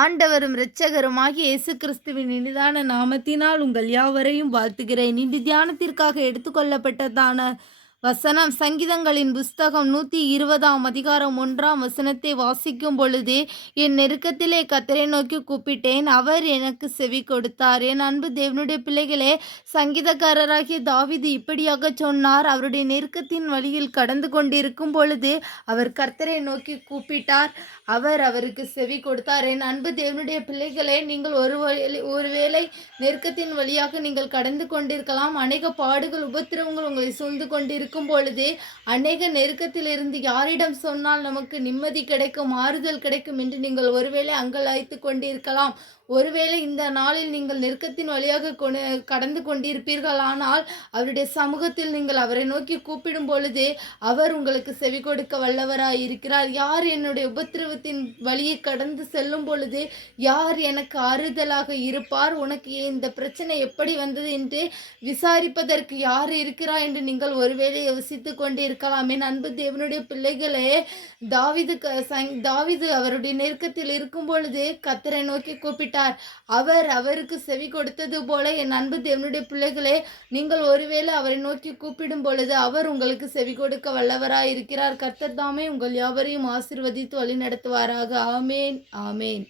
ஆண்டவரும் இரட்சகருமாகிய இயேசு கிறிஸ்துவின் இனிதான நாமத்தினால் உங்கள் யாவரையும் வாழ்த்துகிறேன். இன்று தியானத்திற்காக எடுத்துக்கொள்ளப்பட்டதான வசனம் சங்கீதங்களின் புஸ்தகம் நூற்றி இருபதாம் அதிகாரம் ஒன்றாம் வசனத்தை வாசிக்கும் பொழுது என் நெருக்கத்திலே கத்தரை நோக்கி கூப்பிட்டேன். அவர் எனக்கு செவி கொடுத்தார். என் அன்பு தேவனுடைய பிள்ளைகளே சங்கீதக்காரராகிய தாவிது இப்படியாக சொன்னார். அவருடைய நெருக்கத்தின் வழியில் கடந்து கொண்டிருக்கும் பொழுது அவர் கர்த்தரை நோக்கி கூப்பிட்டார். அவர் அவருக்கு செவி கொடுத்தார். என் அன்பு தேவனுடைய பிள்ளைகளே நீங்கள் ஒரு ஒருவேளை நெருக்கத்தின் வழியாக நீங்கள் கடந்து கொண்டிருக்கலாம். அநேக பாடுகள் உபத்திரவங்கள் உங்களை சூழ்ந்து கொண்டிருக்கும் பொழுது அநேக நெருக்கத்திலிருந்து யாரிடம் சொன்னால் நமக்கு நிம்மதி கிடைக்கும் ஆறுதல் கிடைக்கும் என்று நீங்கள் ஒருவேளை அங்கலாய்த்து கொண்டிருக்கலாம். ஒருவேளை இந்த நாளில் நீங்கள் நெருக்கத்தின் வழியாக கடந்து கொண்டிருப்பீர்கள். ஆனால் அவருடைய சமூகத்தில் நீங்கள் அவரை நோக்கி கூப்பிடும் பொழுது அவர் உங்களுக்கு செவி கொடுக்க வல்லவராய் இருக்கிறார். யார் என்னுடைய உபத்திரவத்தின் வழியை கடந்து செல்லும் பொழுது யார் எனக்கு ஆறுதலாக இருப்பார்? உனக்கு இந்த பிரச்சனை எப்படி வந்தது என்று விசாரிப்பதற்கு யார் இருக்கிறார் என்று நீங்கள் ஒருவேளை யோசித்து கொண்டிருக்கலாமே அன்பு தேவனுடைய பிள்ளைகளே தாவிது க- சங்- அவருடைய நெருக்கத்தில் இருக்கும் பொழுது கத்தரை நோக்கி கூப்பிட்டார். அவர் அவருக்கு செவி கொடுத்தது போல என் அன்பு தேவனுடைய பிள்ளைகளே நீங்கள் ஒருவேளை அவரை நோக்கி கூப்பிடும் பொழுது அவர் உங்களுக்கு செவி கொடுக்க வல்லவராய் இருக்கிறார். கத்தர் தாமே உங்கள் யாவரையும் ஆசீர்வதித்து வழி நடத்துவாராக ஆமேன் ஆமேன்.